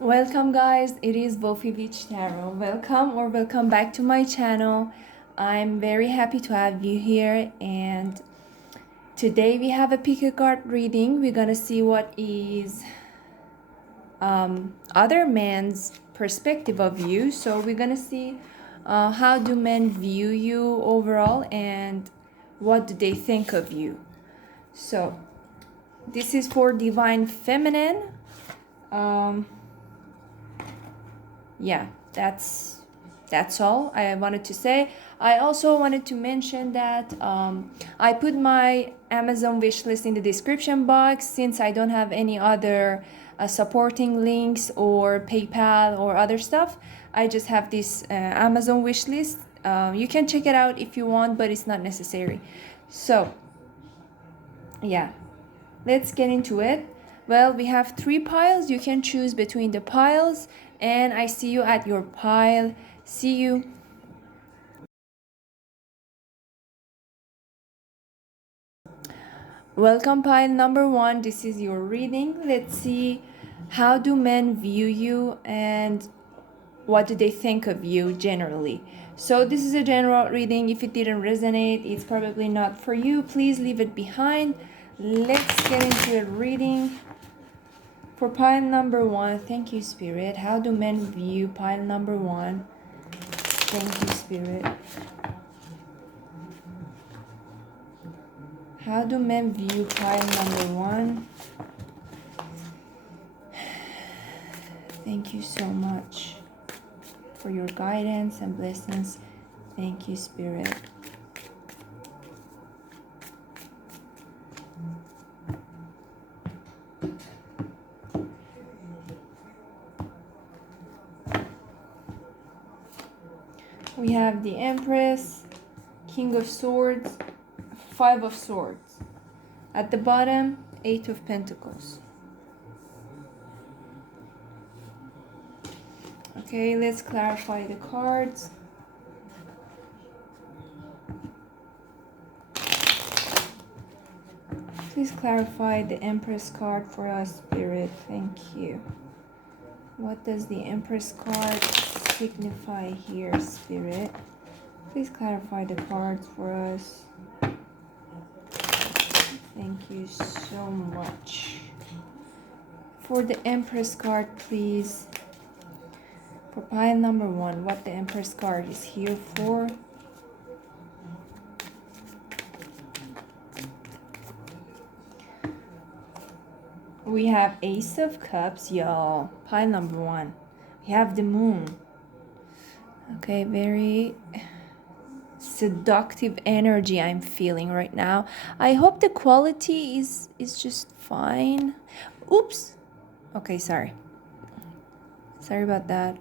Welcome guys, it is Vofievich Tarot. Welcome back to my channel. I'm very happy to have you here, and today we have a pick a card reading. We're gonna see what is other man's perspective of you. So we're gonna see how do men view you overall and what do they think of you. So this is for Divine Feminine. Yeah, that's all I wanted to say. I also wanted to mention that I put my Amazon wishlist in the description box, since I don't have any other supporting links or PayPal or other stuff. I just have this Amazon wishlist. You can check it out if you want, but it's not necessary. So yeah, let's get into it. Well, we have 3 piles. You can choose between the piles, and I see you at your pile. See you. Welcome, pile number 1. This is your reading. Let's see, how do men view you and what do they think of you generally. So this is a general reading. If it didn't resonate, it's probably not for you. Please leave it behind. Let's get into a reading. For pile number 1, thank you, Spirit. How do men view pile number 1? Thank you, Spirit. How do men view pile number 1? Thank you so much for your guidance and blessings. Thank you, Spirit. We have the Empress, King of Swords, 5 of Swords. At the bottom, 8 of Pentacles. Okay, let's clarify the cards. Please clarify the Empress card for us, Spirit. Thank you. What does the Empress card signify here, Spirit? Please clarify the cards for us. Thank you so much. For the Empress card, please. For pile number 1, what the Empress card is here for. We have Ace of Cups, y'all. Pile number 1. We have the Moon. Okay, very seductive energy I'm feeling right now. I hope the quality is just fine. Oops. Okay, sorry. Sorry about that.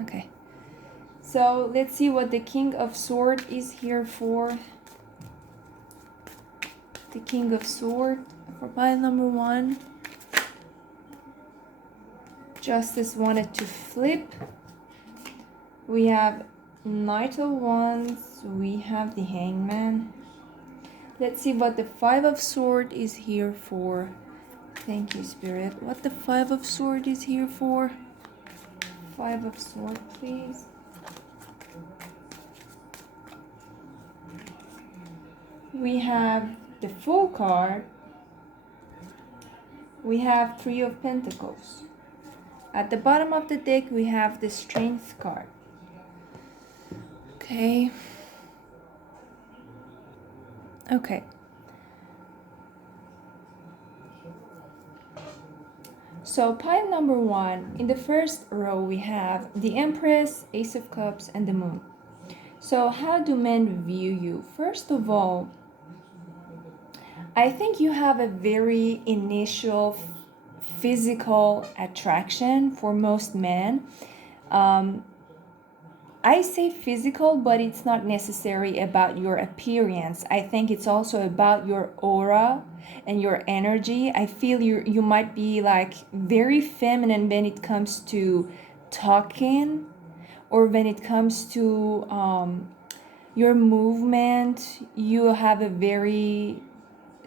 Okay. So let's see what the King of Swords is here for. The King of Swords for pile number 1. Justice wanted to flip. We have Knight of Wands. We have the Hangman. Let's see what the 5 of Swords is here for. Thank you, Spirit. What the 5 of Swords is here for. 5 of Swords, please. We have the Fool card. We have 3 of Pentacles. At the bottom of the deck, we have the Strength card. Okay. Okay. So pile number 1, in the first row, we have the Empress, Ace of Cups, and the Moon. So how do men view you? First of all, I think you have a very initial physical attraction for most men. I say physical, but it's not necessarily about your appearance. I think it's also about your aura and your energy. I feel you might be like very feminine when it comes to talking, or when it comes to your movement. You have a very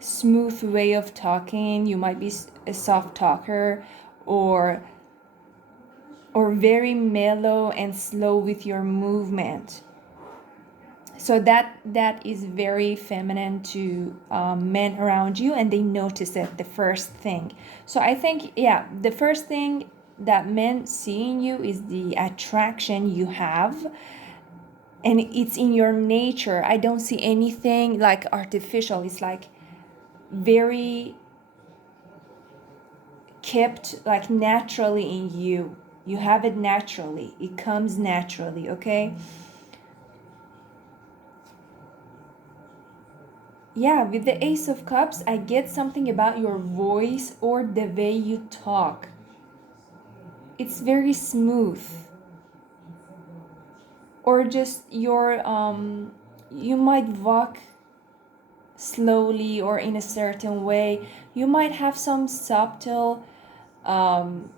smooth way of talking. You might be a soft talker, or very mellow and slow with your movement. So that is very feminine to men around you, and they notice it the first thing. So I think, yeah, the first thing that men see in you is the attraction you have, and it's in your nature. I don't see anything like artificial. It's like very kept like naturally in you. You have it naturally. It comes naturally, okay? Yeah, with the Ace of Cups, I get something about your voice or the way you talk. It's very smooth. Or just your you might walk slowly or in a certain way. You might have some subtle um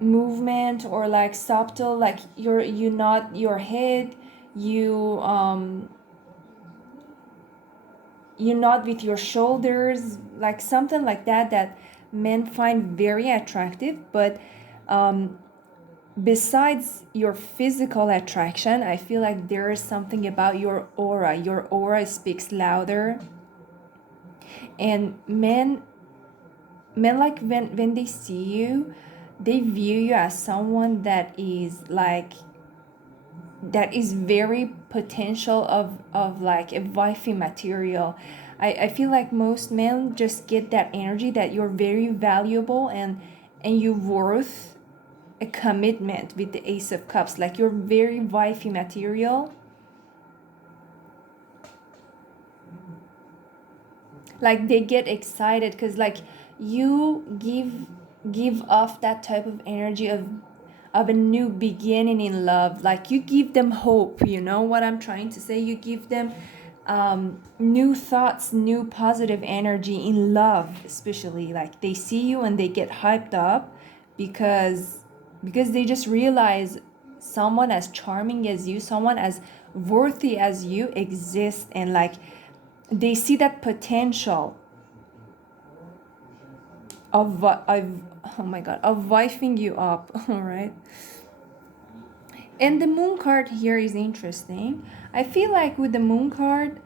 movement, or like subtle, like you nod your head, you you nod with your shoulders, like something like that, that men find very attractive. But besides your physical attraction, I feel like there is something about your aura. Your aura speaks louder. And men like when they see you, they view you as someone that is like, that is very potential of like a wifey material. I feel like most men just get that energy that you're very valuable, and you're worth a commitment with the Ace of Cups. Like you're very wifey material. Like they get excited because like you give off that type of energy of a new beginning in love. Like you give them hope, you know what I'm trying to say? You give them new thoughts, new positive energy in love. Especially like they see you and they get hyped up because they just realize someone as charming as you, someone as worthy as you exists, and like they see that potential of oh my god, of wifing you up. All right. And the moon card here is interesting. I feel like with the moon card,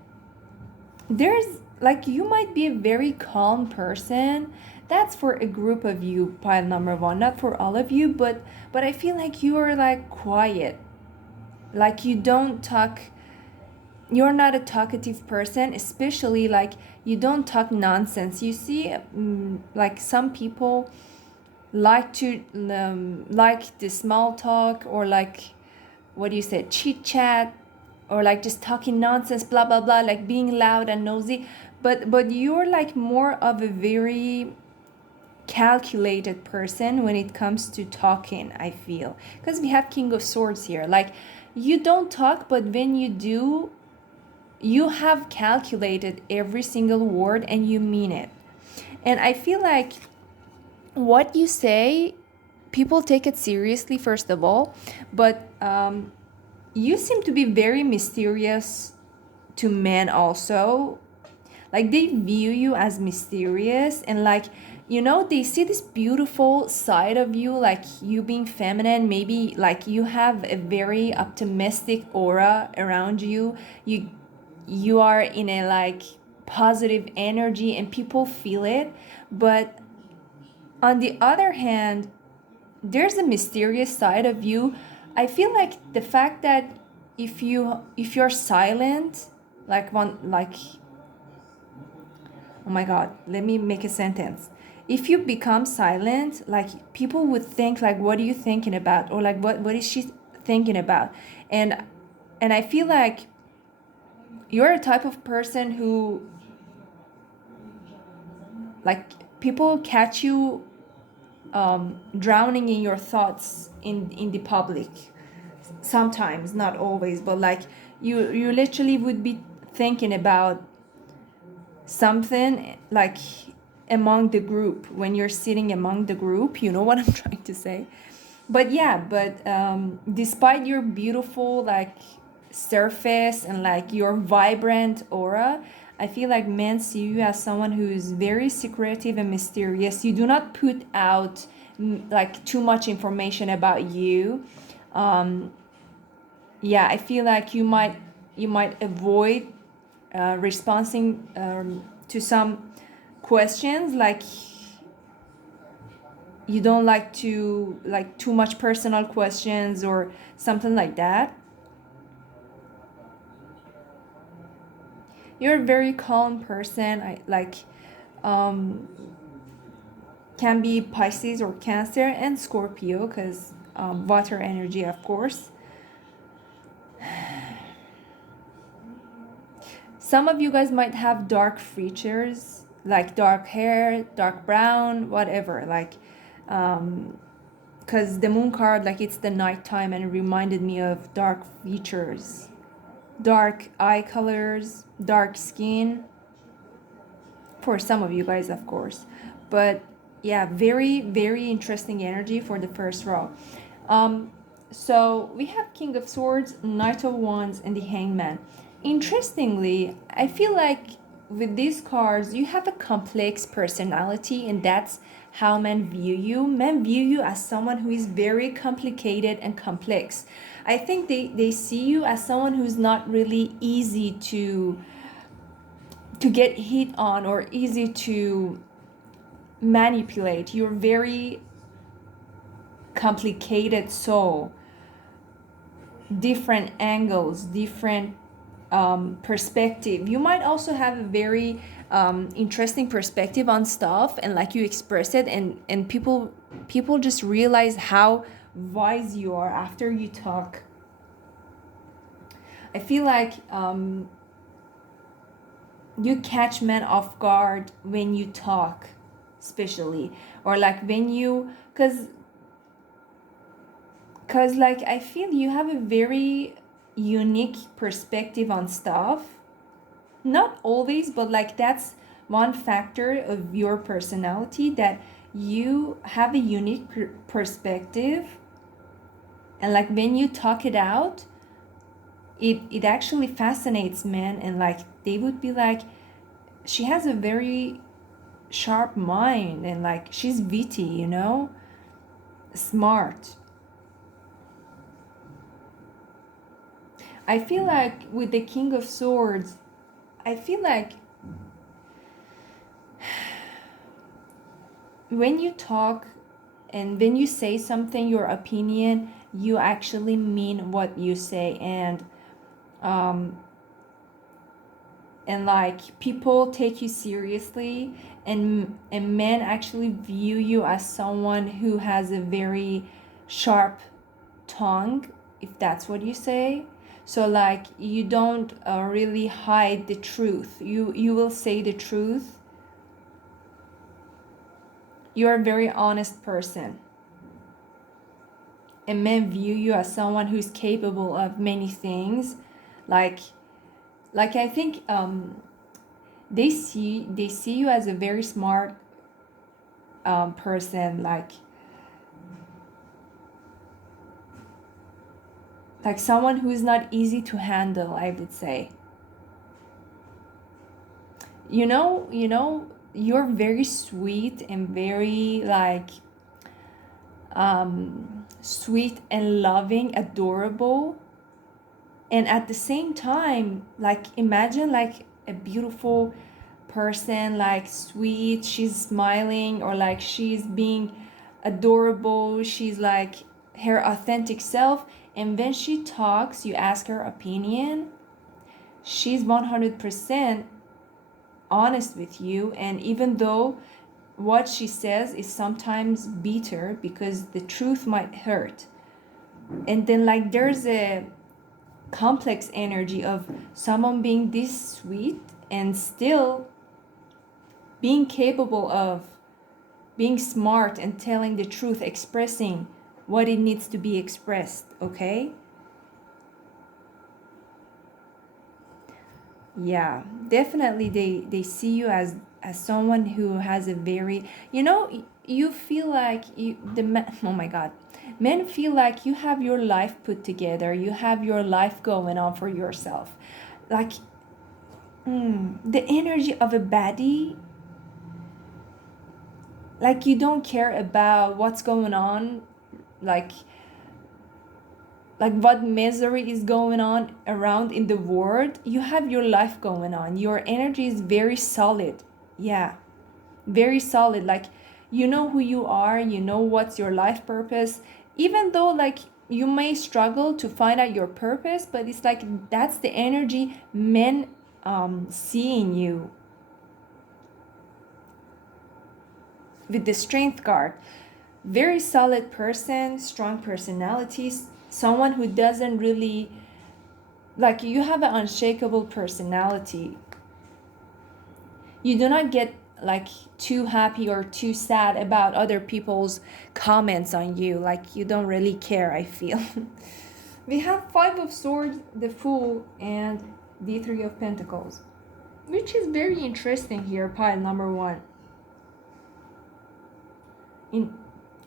there's like, you might be a very calm person. That's for a group of you, pile number one, not for all of you. But I feel like you are like quiet. Like you don't talk, you're not a talkative person, especially like you don't talk nonsense. You see, like some people like to like the small talk, or like, what do you say, chit chat, or like just talking nonsense, blah blah blah, like being loud and nosy. But you're like more of a very calculated person when it comes to talking, I feel, because we have King of Swords here. Like you don't talk, but when you do, you have calculated every single word and you mean it. And I feel like what you say, people take it seriously, first of all. But you seem to be very mysterious to men also. Like they view you as mysterious, and like, they see this beautiful side of you, like you being feminine. Maybe like you have a very optimistic aura around you. You are in a like positive energy, and people feel it. But on the other hand, there's a mysterious side of you. I feel like the fact that if you're silent, like one, like, oh my god, let me make a sentence. If you become silent, like people would think like, what are you thinking about? Or like, what is she thinking about? And I feel like you're a type of person who, like, people catch you drowning in your thoughts in the public. Sometimes, not always, but like you literally would be thinking about something, like among the group, when you're sitting among the group, you know what I'm trying to say. But yeah, but despite your beautiful like surface and like your vibrant aura, I feel like men see you as someone who is very secretive and mysterious. You do not put out like too much information about you. um, yeah, I feel like you might avoid responding to some questions, like you don't like to like too much personal questions or something like that. You're a very calm person. I like um can be Pisces or Cancer and Scorpio, because water energy, of course. Some of you guys might have dark features, like dark hair, dark brown, whatever. Like, because the moon card, like it's the nighttime, and it reminded me of dark features, dark eye colors, dark skin. For some of you guys, of course, but yeah, very very interesting energy for the first row. um so we have King of Swords, Knight of Wands, and the Hangman. Interestingly, I feel like with these cards you have a complex personality, and that's how men view you. Men view you as someone who is very complicated and complex. I think they see you as someone who's not really easy to get hit on or easy to manipulate. You're very complicated soul, different angles, different perspective. You might also have a very interesting perspective on stuff, and like you express it, and people just realize how wise you are after you talk. I feel like you catch men off guard when you talk, especially, or like when you, because like I feel you have a very unique perspective on stuff. Not always, but like that's one factor of your personality, that you have a unique perspective, and like when you talk it out, it actually fascinates men, and like they would be like, she has a very sharp mind, and like she's witty, smart. I feel like with the King of Swords, I feel like when you talk and when you say something, your opinion, you actually mean what you say, um and like people take you seriously, and men actually view you as someone who has a very sharp tongue, if that's what you say. So like you don't really hide the truth. You will say the truth. You're a very honest person, and men view you as someone who's capable of many things. Like I think they see you as a very smart person, like someone who is not easy to handle, I would say. You're very sweet and very like sweet and loving, adorable, and at the same time, like imagine like a beautiful person, like sweet, she's smiling, or like she's being adorable, she's like her authentic self, and when she talks, you ask her opinion, she's 100% honest with you, and even though what she says is sometimes bitter because the truth might hurt, and then like there's a complex energy of someone being this sweet and still being capable of being smart and telling the truth, expressing what it needs to be expressed, okay? Yeah, definitely they see you as someone who has a very, you feel like oh my god, men feel like you have your life put together, you have your life going on for yourself. Like The energy of a baddie, like you don't care about what's going on, like what misery is going on around in the world. You have your life going on. Your energy is very solid. Yeah, very solid. Like you know who you are, you know what's your life purpose, even though like you may struggle to find out your purpose, but it's like that's the energy men seeing you. With the strength card, very solid person, strong personalities, someone who doesn't really, like you have an unshakable personality. You do not get like too happy or too sad about other people's comments on you. Like you don't really care, I feel. We have Five of Swords, the Fool, and the Three of Pentacles, which is very interesting here, pile number one.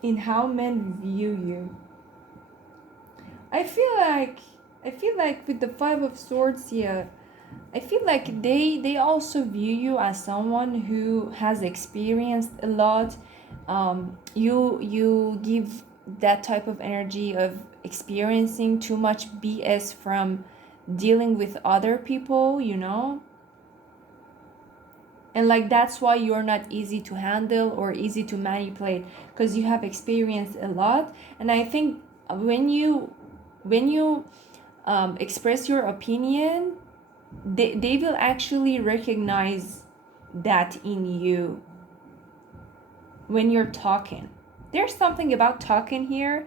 In how men view you. I feel like with the Five of Swords here, I feel like they also view you as someone who has experienced a lot. You give that type of energy of experiencing too much BS from dealing with other people, you know? And like that's why you're not easy to handle or easy to manipulate, because you have experienced a lot. And I think when you express your opinion, they will actually recognize that in you when you're talking. There's something about talking here.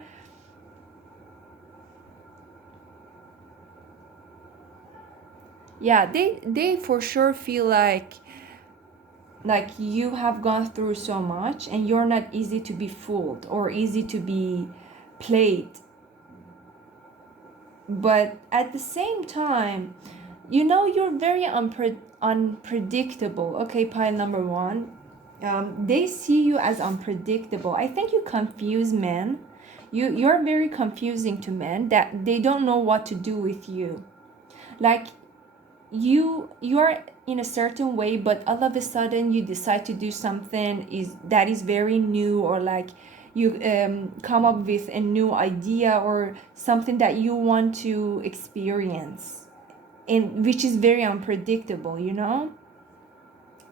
Yeah, they for sure feel like you have gone through so much and you're not easy to be fooled or easy to be played. But at the same time, you know, you're very unpredictable. Okay, pile number one. They see you as unpredictable. I think you confuse men. You're very confusing to men, that they don't know what to do with you. Like you're in a certain way, but all of a sudden you decide to do something that is very new, or like you come up with a new idea or something that you want to experience, and which is very unpredictable, you know?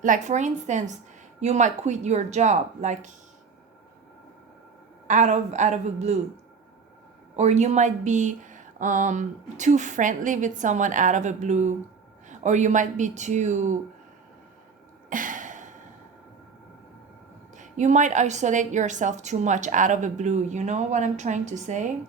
Like for instance, you might quit your job like out of a blue, or you might be too friendly with someone out of a blue, or you might be too you might isolate yourself too much out of the blue. You know what I'm trying to say?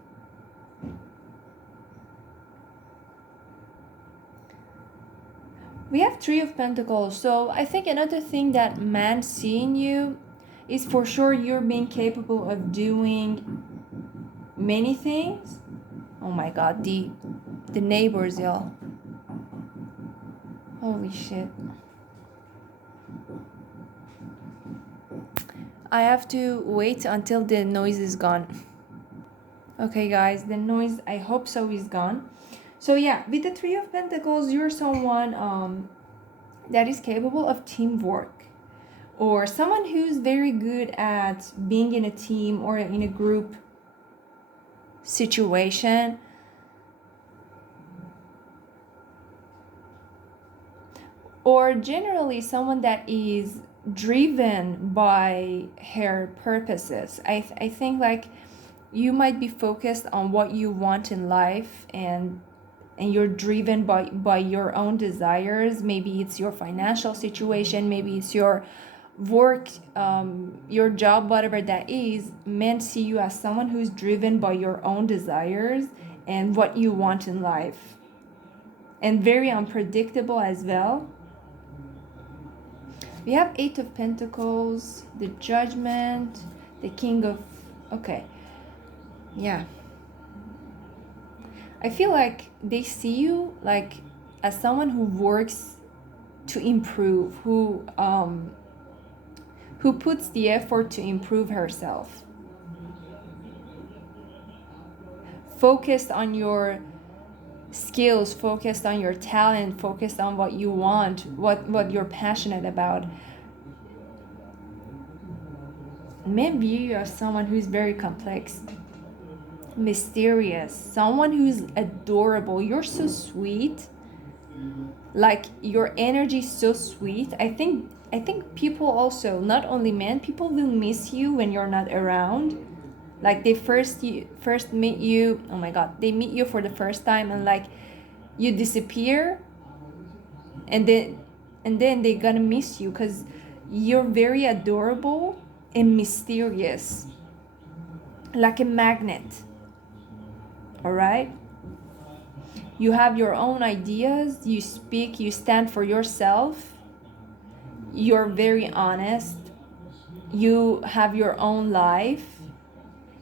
We have Three of Pentacles. So I think another thing that man see in you is for sure you're being capable of doing many things. Oh my god, the neighbors, y'all. Holy shit. I have to wait until the noise is gone. Okay guys, the noise, I hope so, is gone. So yeah, with the Three of Pentacles, you're someone that is capable of teamwork, or someone who's very good at being in a team or in a group situation. Or generally someone that is driven by her purposes. I think like you might be focused on what you want in life, and you're driven by your own desires. Maybe it's your financial situation, maybe it's your work, your job, whatever that is. Men see you as someone who's driven by your own desires and what you want in life, and very unpredictable as well. We have Eight of Pentacles, the Judgment, the King of... Okay. Yeah. I feel like they see you like as someone who works to improve, who puts the effort to improve herself. Focused on your skills, focused on your talent, focused on what you want, what you're passionate about. Men view you as someone who's very complex, mysterious, someone who's adorable. You're so sweet. Like your energy is so sweet. I think people also, not only men, people will miss you when you're not around. Like they first meet you, oh my god, they meet you for the first time and like you disappear, and then they're gonna miss you because you're very adorable and mysterious, like a magnet. All right, you have your own ideas, you speak, you stand for yourself, you're very honest, you have your own life,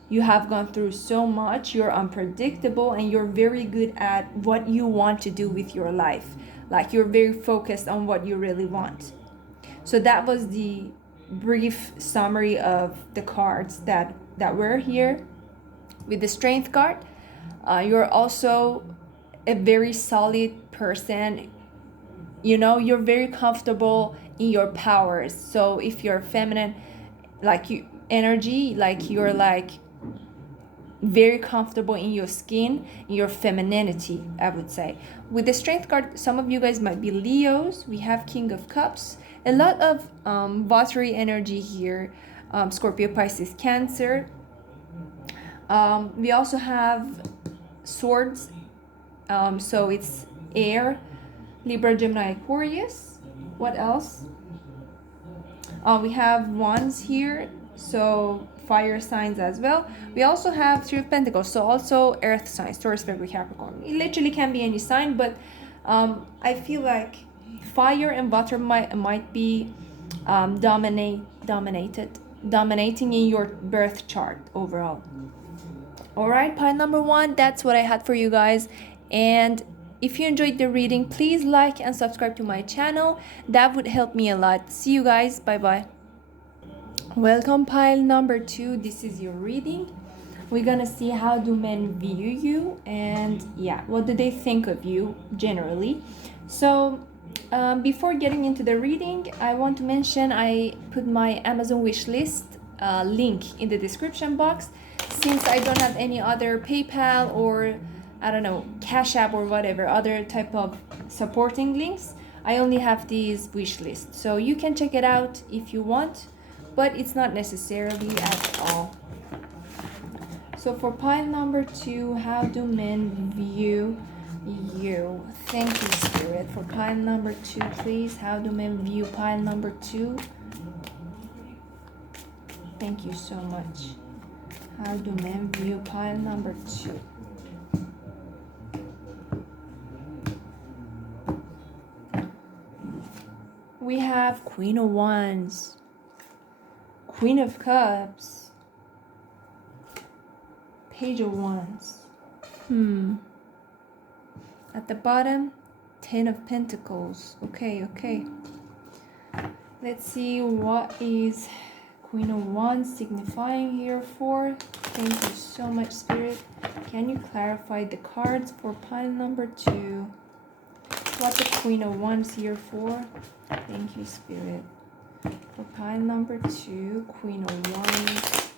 you have gone through so much, you're unpredictable, and you're very good at what you want to do with your life. Like you're very focused on what you really want. So that was the brief summary of the cards that were here. With the strength card, you're also a very solid person. You know, you're very comfortable in your powers. So if you're feminine, like you energy, like you're like very comfortable in your skin, in your femininity, I would say. With the strength card, some of you guys might be Leos. We have King of Cups, a lot of watery energy here. Scorpio, Pisces, Cancer. We also have swords, so it's air, Libra, Gemini, Aquarius. What else? We have wands here, so fire signs as well. We also have Three of Pentacles, so also earth signs, Taurus, Virgo, Capricorn. It literally can be any sign, but I feel like fire and water might be dominating in your birth chart overall. All right, pile number 1, that's what I had for you guys. And if you enjoyed the reading, please like and subscribe to my channel. That would help me a lot. See you guys. Bye bye. Welcome, pile number 2. This is your reading. We're gonna see how do men view you, and yeah, what do they think of you generally. So before getting into the reading, I want to mention I put my Amazon wishlist link in the description box. Since I don't have any other PayPal or I don't know, Cash App or whatever other type of supporting links, I only have these wish lists. So you can check it out if you want, but it's not necessarily at all. So for pile number 2, how do men view you? Thank you, Spirit. For pile number 2, please, how do men view pile number 2? Thank you so much. How do men view pile number 2? We have Queen of Wands, Queen of Cups, Page of Wands. At the bottom, Ten of Pentacles. Okay. Let's see what is Queen of Wands signifying here for. Thank you so much, Spirit. Can you clarify the cards for pile number 2? What the Queen of Wands here for? Thank you, Spirit. For pile number 2, Queen of Wands.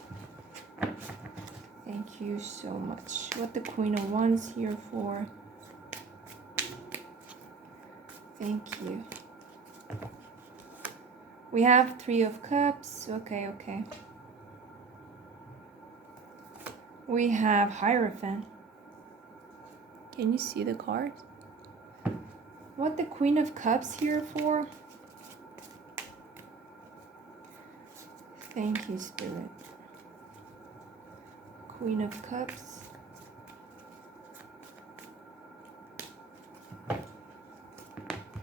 Thank you so much. What the Queen of Wands here for? Thank you. We have Three of Cups. Okay. We have Hierophant. Can you see the cards? What the Queen of Cups here for? Thank you, Spirit. Queen of Cups.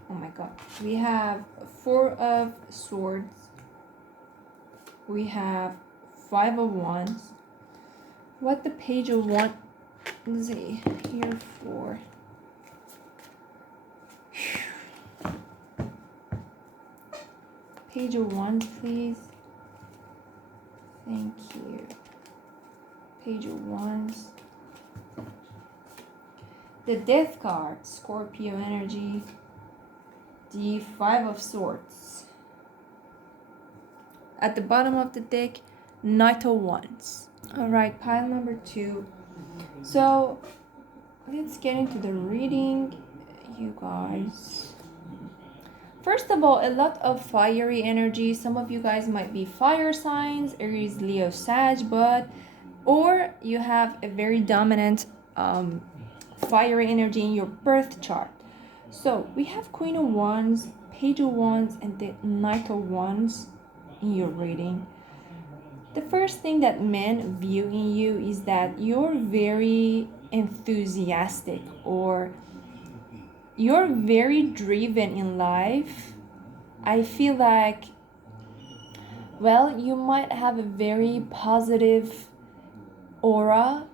Oh my God. We have Four of Swords. We have Five of Wands. What the Page of Wands here for? Page of Wands, please. Thank you. Page of Wands. the Death card, Scorpio energy, the Five of Swords. At the bottom of the deck, Knight of Wands. Alright, pile number 2. So, let's get into the reading, you guys. First of all, a lot of fiery energy. Some of you guys might be fire signs, Aries, Leo, Sag, or you have a very dominant fiery energy in your birth chart. So we have Queen of Wands, Page of Wands, and the Knight of Wands in your reading. The first thing that men view in you is that you're very enthusiastic, or you're very driven in life. I feel like, well, you might have a very positive aura,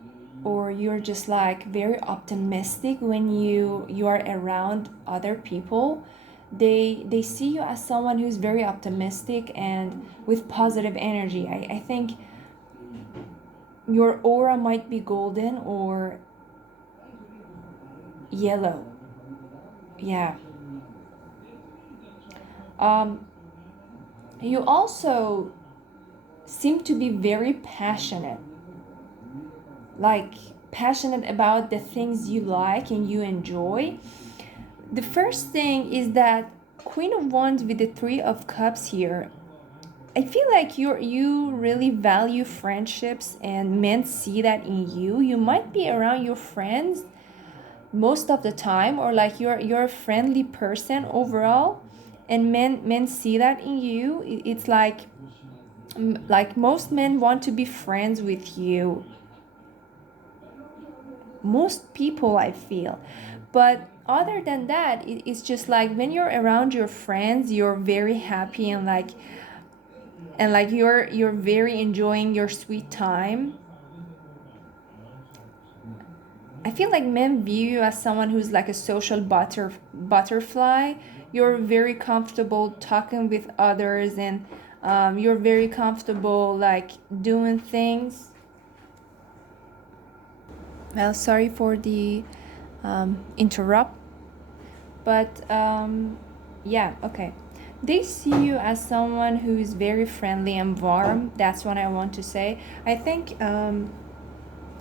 or you're just like very optimistic when you are around other people. They see you as someone who's very optimistic and with positive energy. I think your aura might be golden or yellow. Yeah. You also seem to be very passionate, like passionate about the things you like and you enjoy. The first thing is that Queen of Wands with the Three of Cups here, I feel like you really value friendships, and men see that in you. You might be around your friends most of the time, or like you're a friendly person overall, and men see that in you. It's like most men want to be friends with you, most people, I feel. But other than that, it's just like when you're around your friends, you're very happy, and like you're very enjoying your sweet time. I feel like men view you as someone who's like a social butterfly. You're very comfortable talking with others, and you're very comfortable like doing things. Well, sorry for the interrupt, but yeah, okay. They see you as someone who is very friendly and warm. That's what I want to say. I think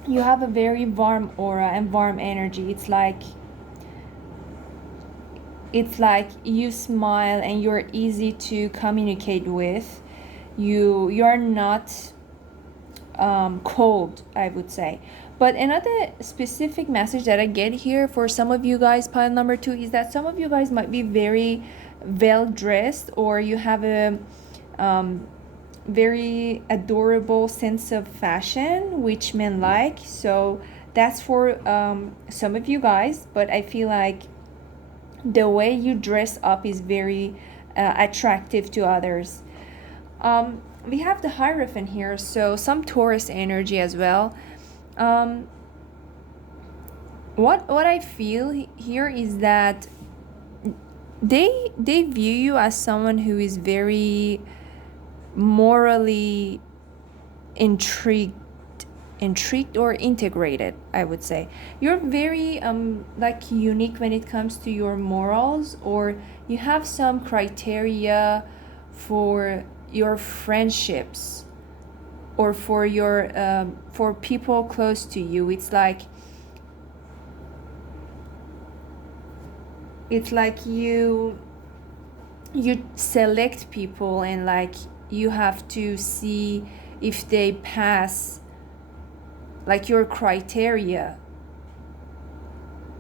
you have a very warm aura and warm energy. It's like you smile and you're easy to communicate with. You're not cold, I would say. But another specific message that I get here for some of you guys, pile number 2, is that some of you guys might be very well dressed, or you have a very adorable sense of fashion, which men like. So that's for some of you guys, but I feel like the way you dress up is very attractive to others. We have the Hierophant here, so some Taurus energy as well. What I feel here is that they view you as someone who is very morally intrigued or integrated, I would say. You're very like unique when it comes to your morals, or you have some criteria for your friendships, or for your for people close to you. It's like you select people, and like you have to see if they pass like your criteria.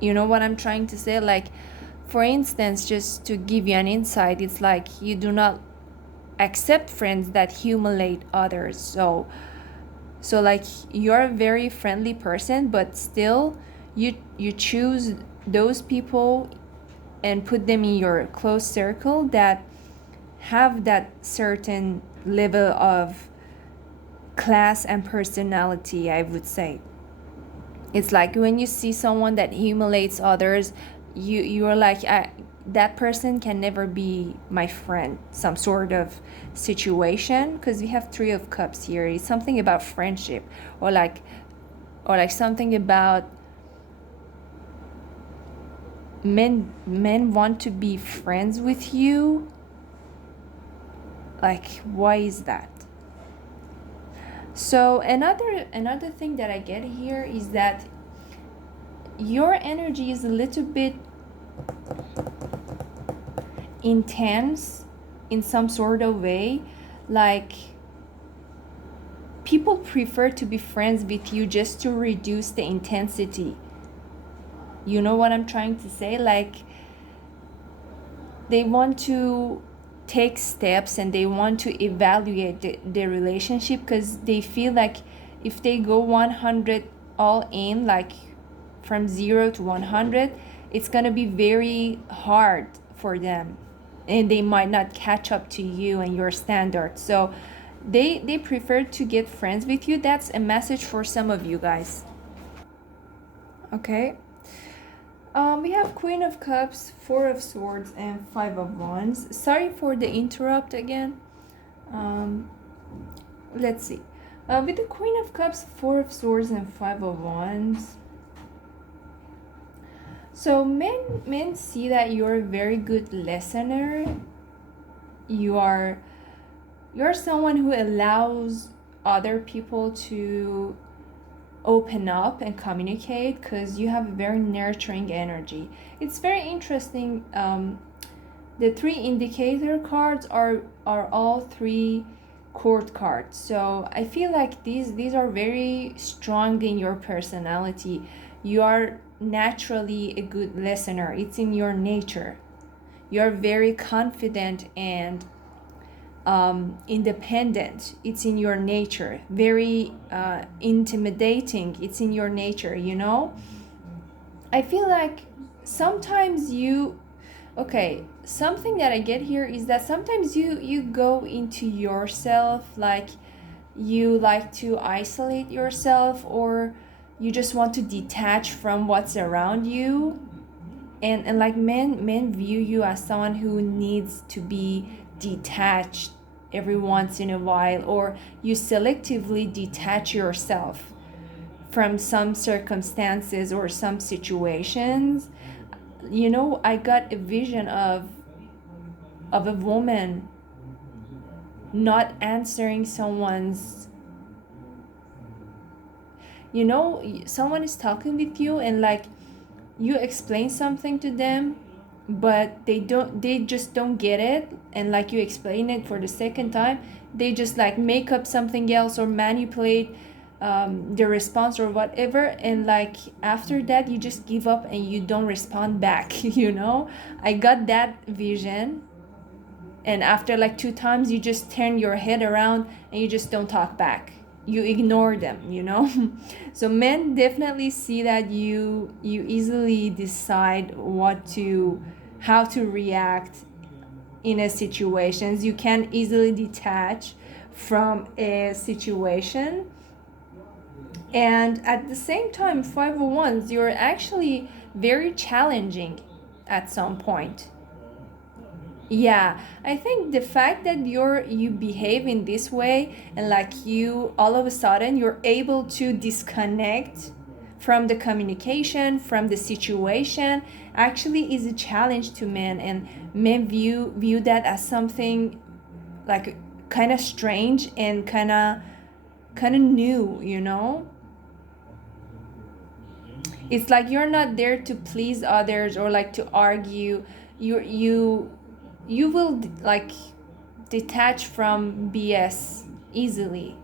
You know what I'm trying to say? Like, for instance, just to give you an insight, it's like you do not accept friends that humiliate others. So like you're a very friendly person, but still you choose those people and put them in your close circle that have that certain level of class and personality, I would say. It's like when you see someone that humiliates others, you're like, that person can never be my friend. Some sort of situation, because we have Three of Cups here. It's something about friendship, or like something about men want to be friends with you. Like, why is that? So another thing that I get here is that your energy is a little bit intense in some sort of way. Like, people prefer to be friends with you just to reduce the intensity. You know what I'm trying to say? Like, they want to take steps and they want to evaluate the relationship, because they feel like if they go 100 all in, like from 0 to 100, it's gonna be very hard for them, and they might not catch up to you and your standards. So they prefer to get friends with you. That's a message for some of you guys. Okay. We have Queen of Cups, Four of Swords, and Five of Wands. Sorry for the interrupt again. Let's see. With the Queen of Cups, Four of Swords, and Five of Wands. So men see that you're a very good listener. You're someone who allows other people to open up and communicate, because you have a very nurturing energy. It's very interesting. The three indicator cards are all three court cards. So I feel like these are very strong in your personality. You are naturally a good listener. It's in your nature. You're very confident and independent. It's in your nature. Very intimidating. It's in your nature, you know? I feel like sometimes something that I get here is that sometimes you go into yourself, like you like to isolate yourself, or you just want to detach from what's around you. And like men view you as someone who needs to be detached every once in a while, or you selectively detach yourself from some circumstances or some situations. You know, I got a vision of a woman not answering someone's, you know, someone is talking with you and like you explain something to them, but they just don't get it, and like you explain it for the second time, they just like make up something else or manipulate the response or whatever, and like after that you just give up and you don't respond back. You know, I got that vision, and after like 2 times you just turn your head around and you just don't talk back, you ignore them, you know. So men definitely see that you easily decide how to react in a situations. You can easily detach from a situation, and at the same time, 501s, you're actually very challenging at some point. Yeah, I think the fact that you behave in this way, and like you all of a sudden you're able to disconnect from the communication, from the situation, actually is a challenge to men, and men view that as something like kind of strange and kind of new, you know? It's like you're not there to please others or like to argue. You will like detach from BS easily,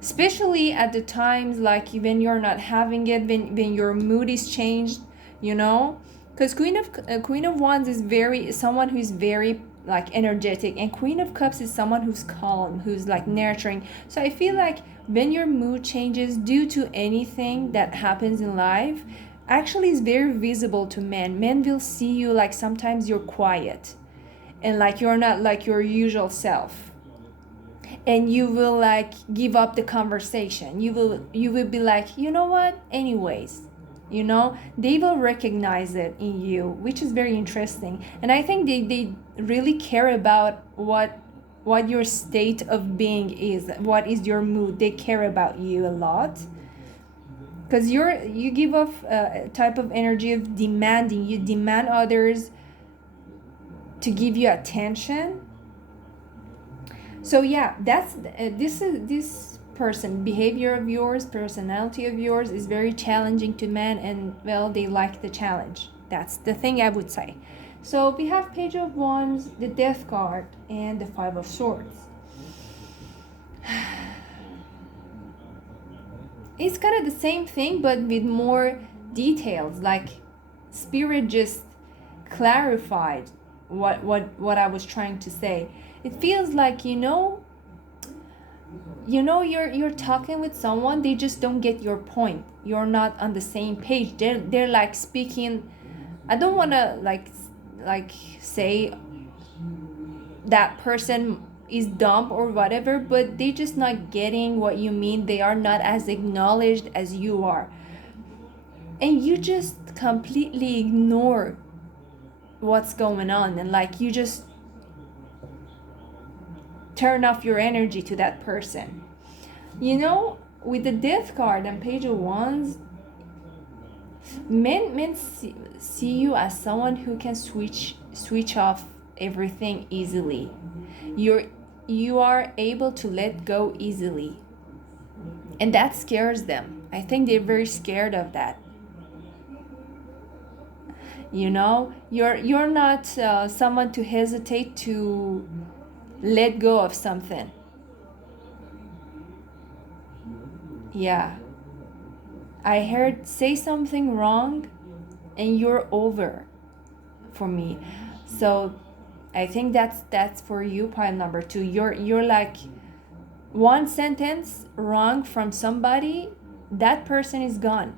especially at the times like when you're not having it, when your mood is changed, you know. Because Queen of Wands is someone who's very like energetic, and Queen of Cups is someone who's calm, who's like nurturing. So I feel like when your mood changes due to anything that happens in life, actually is very visible to men will see you like sometimes you're quiet and like you're not like your usual self, and you will like give up the conversation. You will be like, you know what, anyways, you know. They will recognize it in you, which is very interesting. And I think they really care about what your state of being is, what is your mood. They care about you a lot. because you give off a type of energy of demanding. You demand others to give you attention. So yeah, that's this person behavior of yours, personality of yours is very challenging to men, and well, they like the challenge. That's the thing I would say. So we have Page of Wands, the Death card, and the Five of Swords. It's kind of the same thing but with more details, like spirit just clarified what I was trying to say. It feels like you're talking with someone, they just don't get your point. You're not on the same page. They're like speaking, I don't want to like say that person is dumb or whatever, but they just not getting what you mean. They are not as acknowledged as you are, and you just completely ignore what's going on, and like you just turn off your energy to that person. With the Death card and Page of Wands, men see you as someone who can switch off everything easily. You are able to let go easily, and that scares them. I think they're very scared of that. You're not someone to hesitate to let go of something. Yeah, I heard say something wrong and you're over for me. So I think that's for you, pile number 2. You're like one sentence wrong from somebody, that person is gone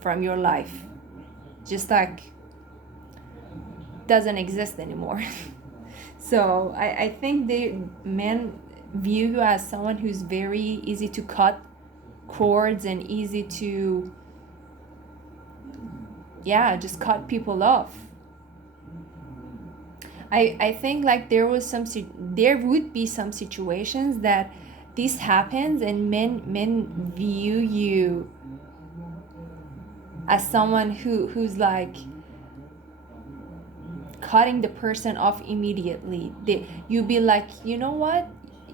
from your life, just like doesn't exist anymore. So I think men view you as someone who's very easy to cut cords and easy to just cut people off. I think like there would be some situations that this happens, and men view you as someone who's like cutting the person off immediately. You be like, you know what,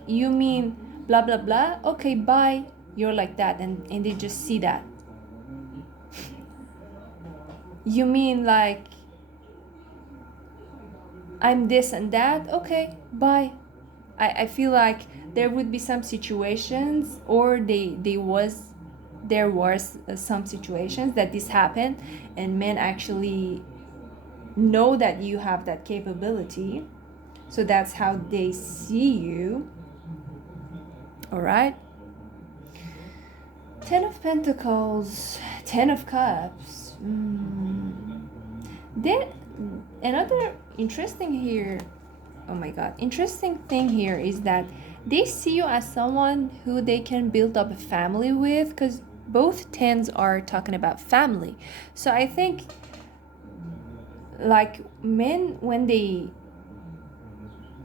you mean blah blah blah, okay, bye. You're like that, and they just see that. You mean like I'm this and that, okay, bye. I feel like there would be some situations, or there was some situations that this happened, and men actually know that you have that capability, so that's how they see you. All right. 10 of Pentacles, 10 of Cups. Then another interesting thing here is that they see you as someone who they can build up a family with, because both tens are talking about family. So I think like men, when they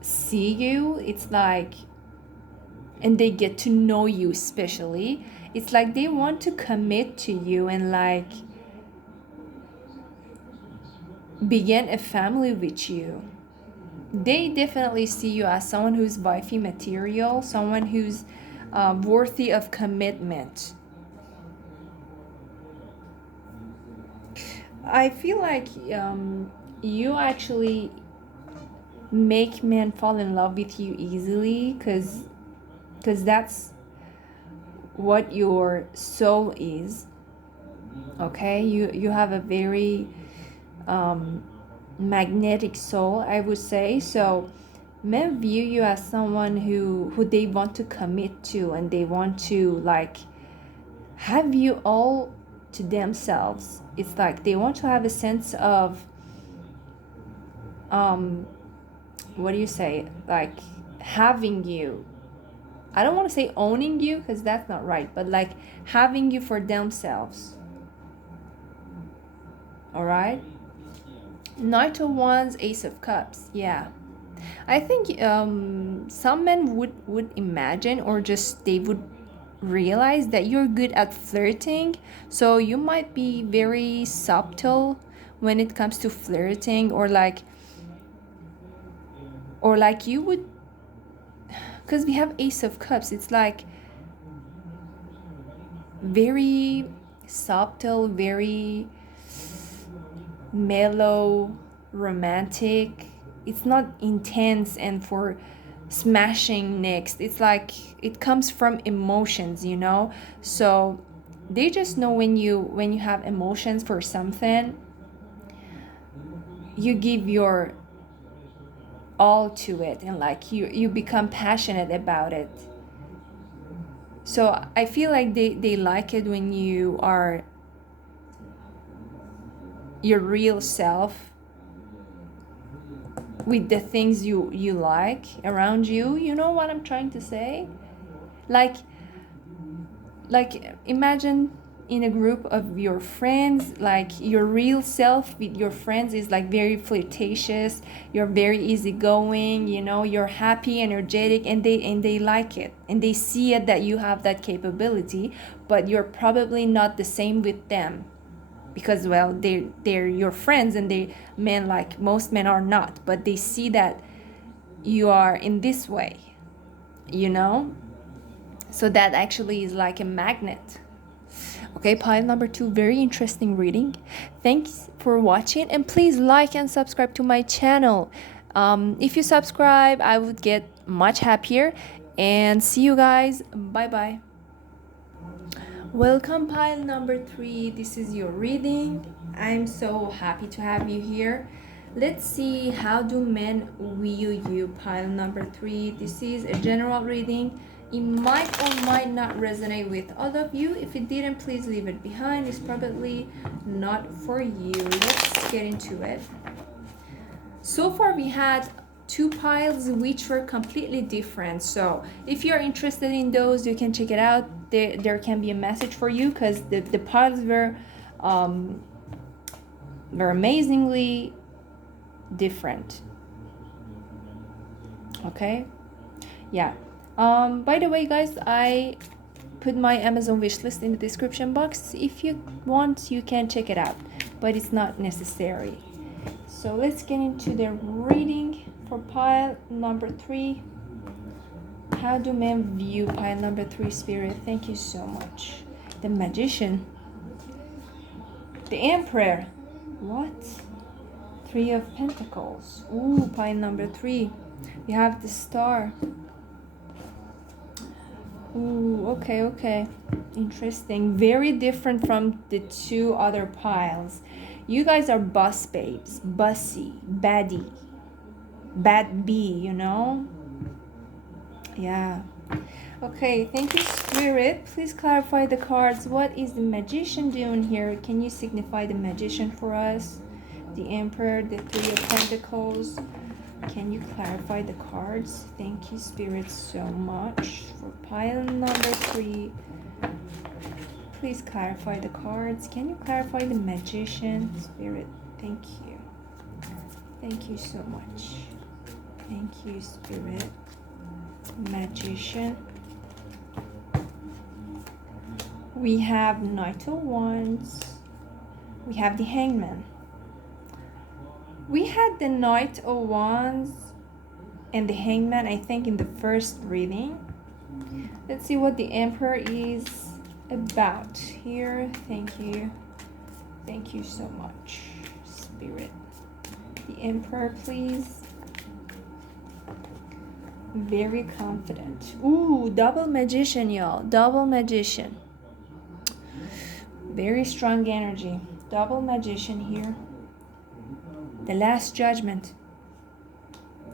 see you, it's like, and they get to know you especially, it's like they want to commit to you and like begin a family with you. They definitely see you as someone who's wifey material, someone who's worthy of commitment. I feel like you actually make men fall in love with you easily, because that's what your soul is. Okay, you have a very magnetic soul, I would say. So men view you as someone who they want to commit to, and they want to like have you all to themselves. It's like they want to have a sense of what do you say, like having you. I don't want to say owning you, because that's not right, but like having you for themselves. All right. Knight of Wands, Ace of Cups. Yeah, I think some men would imagine, or just they would realize that you're good at flirting, so you might be very subtle when it comes to flirting, or like you would, because we have Ace of Cups, it's like very subtle, very mellow, romantic. It's not intense and for smashing next. It's like it comes from emotions, you know. So they just know when you have emotions for something, you give your all to it, and like you become passionate about it. So I feel like they like it when you are your real self with the things you like around you. You know what I'm trying to say? Like imagine in a group of your friends, like your real self with your friends is like very flirtatious, you're very easygoing, you know, you're happy, energetic, and they like it, and they see it that you have that capability, but you're probably not the same with them, because well, they're your friends, and they men, like most men are not, but they see that you are in this way, you know. So that actually is like a magnet. Okay, pile number 2, very interesting reading. Thanks for watching, and please like and subscribe to my channel. If you subscribe, I would get much happier, and see you guys. Bye bye. Welcome, pile number 3. This is your reading. I'm so happy to have you here. Let's see, how do men view you, pile number 3. This is a general reading. It might or might not resonate with all of you. If it didn't, please leave it behind. It's probably not for you. Let's get into it. So far we had 2 piles which were completely different. So if you're interested in those, you can check it out. There can be a message for you, because the piles were amazingly different. Okay, yeah. By the way, guys, I put my Amazon wishlist in the description box. If you want, you can check it out, but it's not necessary. So let's get into the reading for pile number 3. How do men view pile number 3, Spirit? Thank you so much. The Magician. The Emperor. What? 3 of Pentacles. Ooh, pile number 3. We have the Star. Ooh, okay. Interesting. Very different from the 2 other piles. You guys are boss babes. Bussy. Baddie. Bad bee, you know? Yeah. Okay, thank you, Spirit. Please clarify the cards. What is the Magician doing here? Can you signify the Magician for us? The Emperor, the 3 of Pentacles. Can you clarify the cards? Thank you, Spirit, so much. For pile number 3, please clarify the cards. Can you clarify the Magician, Spirit? Thank you. Thank you so much. Thank you, Spirit. Magician. We have Knight of Wands. We have the Hangman. We had the Knight of Wands and the Hangman, I think, in the first reading. Let's see what the Emperor is about here. Thank you. Thank you so much, Spirit. The Emperor, please. Very confident. Ooh, double Magician, y'all. Double Magician. Very strong energy. Double Magician here. The Last Judgment.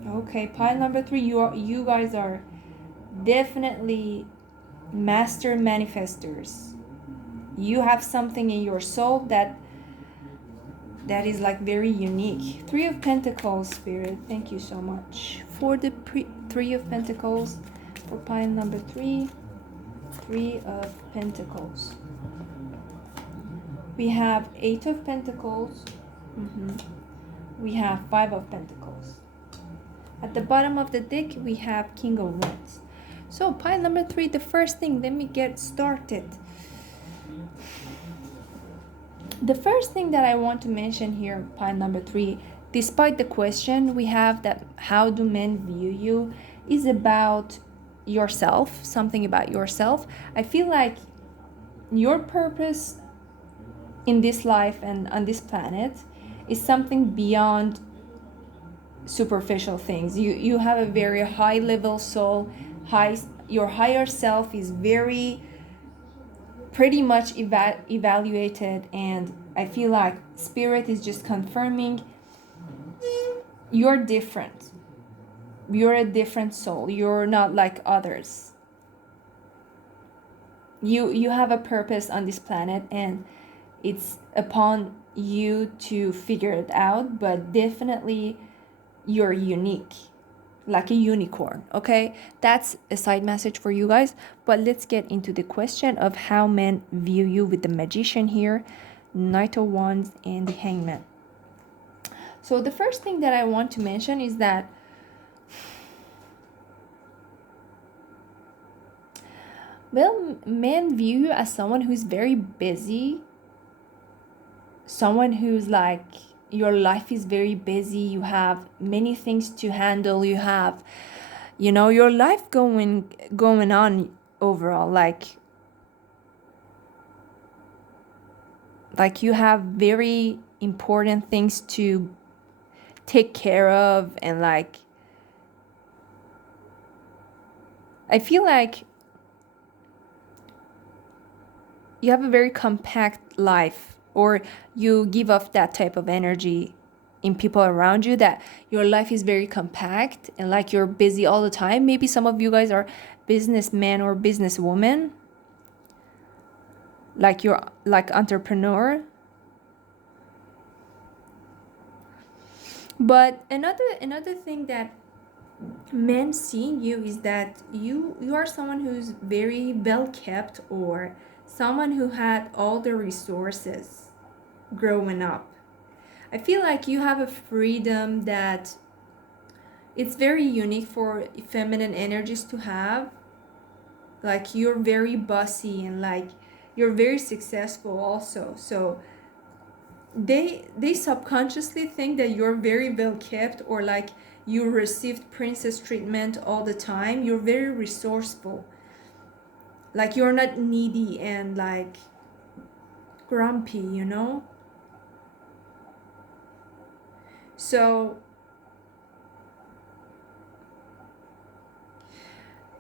Okay, pile number 3. You guys are definitely master manifestors. You have something in your soul that is like very unique. 3 of Pentacles, Spirit. Thank you so much for the 3 of Pentacles for pile number 3. 3 of Pentacles. We have 8 of Pentacles. We have 5 of Pentacles. At the bottom of the deck, we have King of Wands. So pile number 3, the first thing, let me get started. The first thing that I want to mention here, pile number 3, despite the question we have that how do men view you, is about yourself, something about yourself. I feel like your purpose in this life and on this planet is something beyond superficial things. You have a very high level soul. Your higher self is very pretty much evaluated, and I feel like spirit is just confirming you're different. You're a different soul. You're not like others. You have a purpose on this planet, and it's upon you to figure it out, but definitely you're unique, like a unicorn. Okay, that's a side message for you guys, but let's get into the question of how men view you with the Magician here, Knight of Wands, and the Hangman. So the first thing that I want to mention is that men view you as someone who's very busy, someone who's like, your life is very busy, you have many things to handle, you have, your life going on overall, like you have very important things to take care of, and like I feel like you have a very compact life, or you give off that type of energy in people around you, that your life is very compact and like you're busy all the time. Maybe some of you guys are businessmen or businesswomen, like you're like entrepreneur. But another thing that men seeing you is that you are someone who's very well kept, or someone who had all the resources growing up. I feel like you have a freedom that it's very unique for feminine energies to have. Like you're very bossy, and like you're very successful also. So they subconsciously think that you're very well kept, or like you received princess treatment all the time. You're very resourceful, like you're not needy and like grumpy. So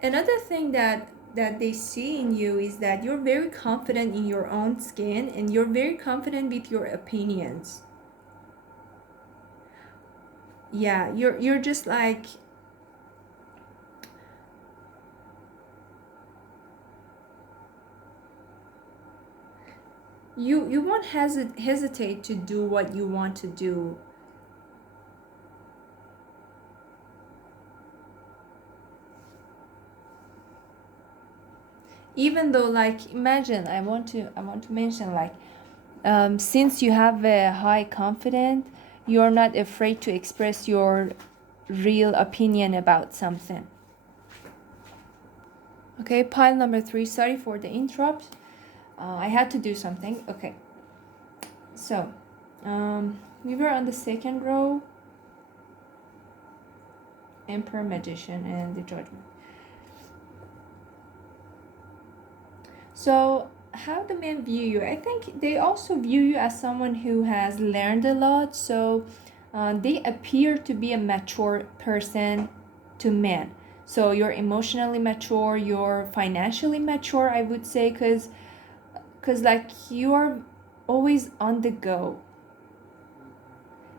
another thing that they see in you is that you're very confident in your own skin, and you're very confident with your opinions. Yeah, you're just like, you won't hesitate to do what you want to do. Even though, like, imagine, I want to mention, like, since you have a high confidence, you're not afraid to express your real opinion about something. Okay, pile number 3, sorry for the interrupt. I had to do something. Okay, so we were on the second row, Emperor, Magician, and the Judgment. So how do men view you? I think they also view you as someone who has learned a lot. So they appear to be a mature person to men. So you're emotionally mature, you're financially mature, I would say, because like you are always on the go.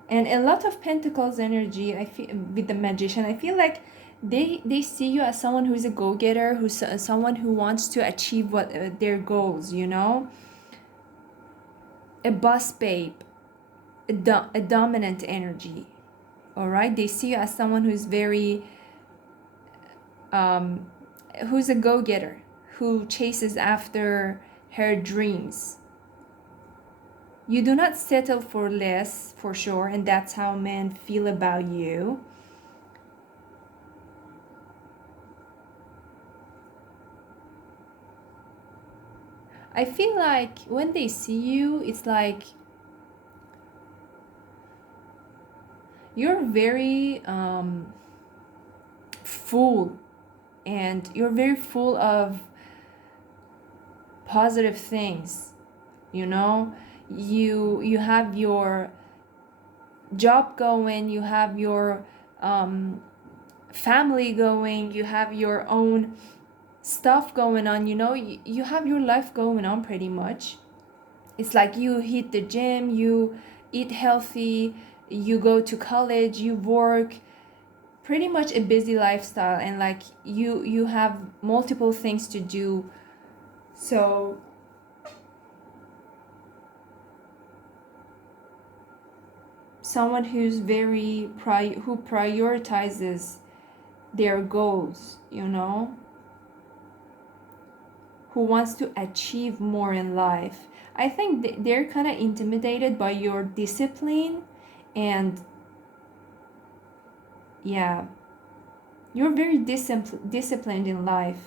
And a lot of Pentacles energy, I feel, with the Magician, I feel like they see you as someone who's a go-getter, who's someone who wants to achieve what their goals, a boss babe, a dominant energy. All right, they see you as someone who's very who's a go-getter, who chases after her dreams. You do not settle for less, for sure, and that's how men feel about you. I feel like when they see you, it's like you're very full, and you're very full of positive things, you know. You have your job going, you have your family going, you have your own stuff going on, you know. You have your life going on pretty much. It's like you hit the gym, you eat healthy, you go to college, you work, pretty much a busy lifestyle, and like you have multiple things to do. So someone who's who prioritizes their goals, you know, who wants to achieve more in life. I think they're kind of intimidated by your discipline, and yeah, you're very disciplined in life.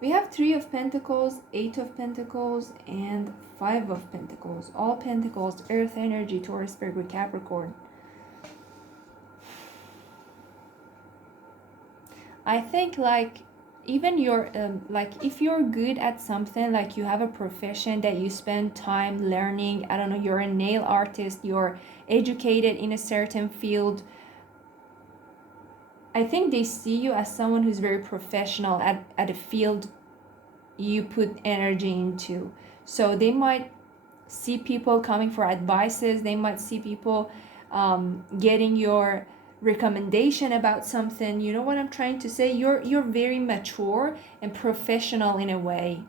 We have Three of Pentacles, Eight of Pentacles, and Five of Pentacles. All Pentacles, Earth energy, Taurus, Virgo, Capricorn. I think like even your like if you're good at something, like you have a profession that you spend time learning, I don't know, you're a nail artist, you're educated in a certain field, I think they see you as someone who's very professional at a field you put energy into. So they might see people coming for advices, they might see people getting your recommendation about something. You know what I'm trying to say? You're very mature and professional in a way.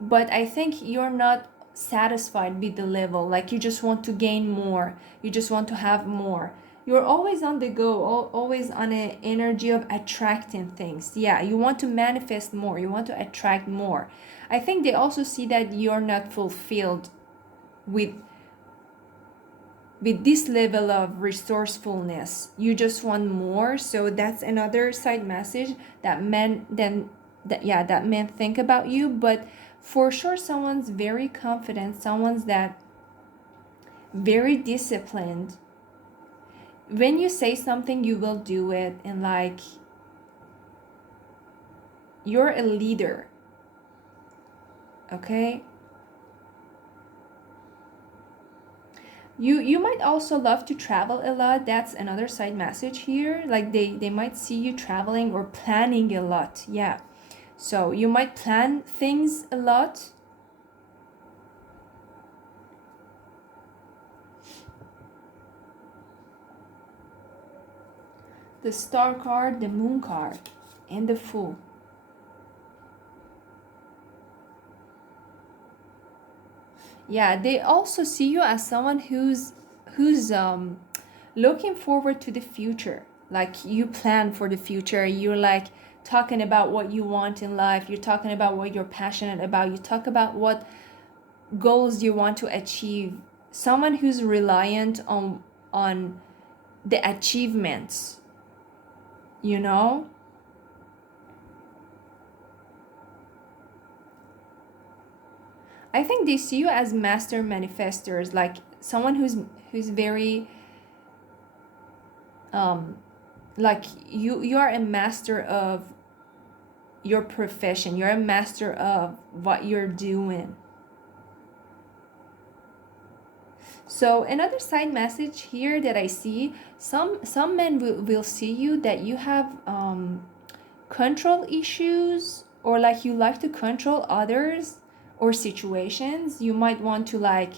But I think you're not satisfied with the level. Like you just want to gain more. You just want to have more. You're always on the go, always on an energy of attracting things. Yeah, you want to manifest more. You want to attract more. I think they also see that you're not fulfilled with this level of resourcefulness. You just want more. So that's another side message that men think about you. But for sure, someone's very confident, someone's that very disciplined. When you say something, you will do it, and like you're a leader. Okay, you might also love to travel a lot. That's another side message here. Like they might see you traveling or planning a lot. Yeah, so you might plan things a lot. The Star card, the Moon card, and the Fool. Yeah, they also see you as someone who's looking forward to the future. Like you plan for the future. You're like talking about what you want in life. You're talking about what you're passionate about. You talk about what goals you want to achieve. Someone who's reliant on the achievements, you know? I think they see you as master manifestors, like someone who's very like you are a master of your profession. You're a master of what you're doing. So another side message here that I see, some men will see you that you have control issues, or like you like to control others or situations. You might want to like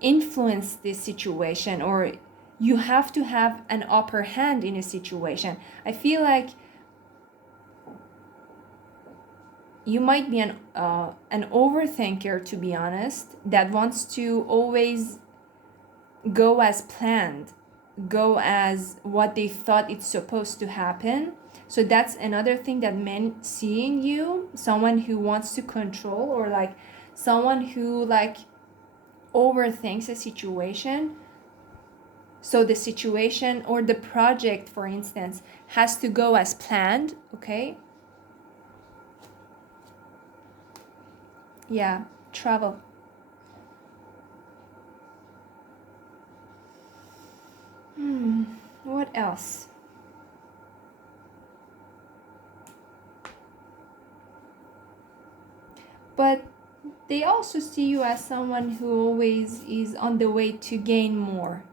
influence this situation, or you have to have an upper hand in a situation. I feel like you might be an overthinker, to be honest, that wants to always go as planned, go as what they thought it's supposed to happen. So that's another thing that men seeing you, someone who wants to control, or like someone who like overthinks a situation. So the situation or the project, for instance, has to go as planned, okay? Yeah, travel. What else? But they also see you as someone who always is on the way to gain more.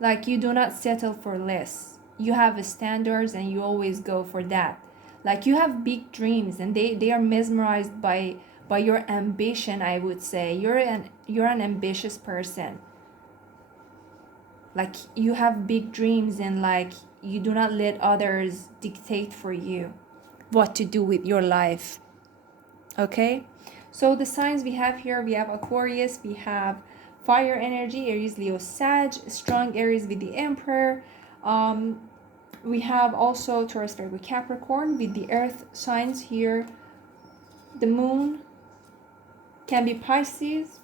Like you do not settle for less. You have standards and you always go for that. Like you have big dreams and they are mesmerized by your ambition, I would say. You're an ambitious person. Like you have big dreams and like you do not let others dictate for you what to do with your life. Okay? So the signs we have here, we have Aquarius, we have fire energy, Aries, Leo, Sag, strong Aries with the Emperor. We have also Taurus, Virgo, Capricorn with the earth signs here. The moon can be Pisces.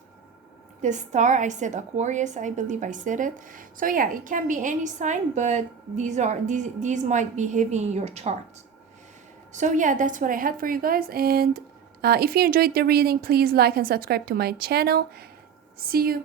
The star, I said Aquarius, I believe I said it. So yeah, it can be any sign, but these might be heavy in your chart. So yeah, that's what I had for you guys. And if you enjoyed the reading, please like and subscribe to my channel. See you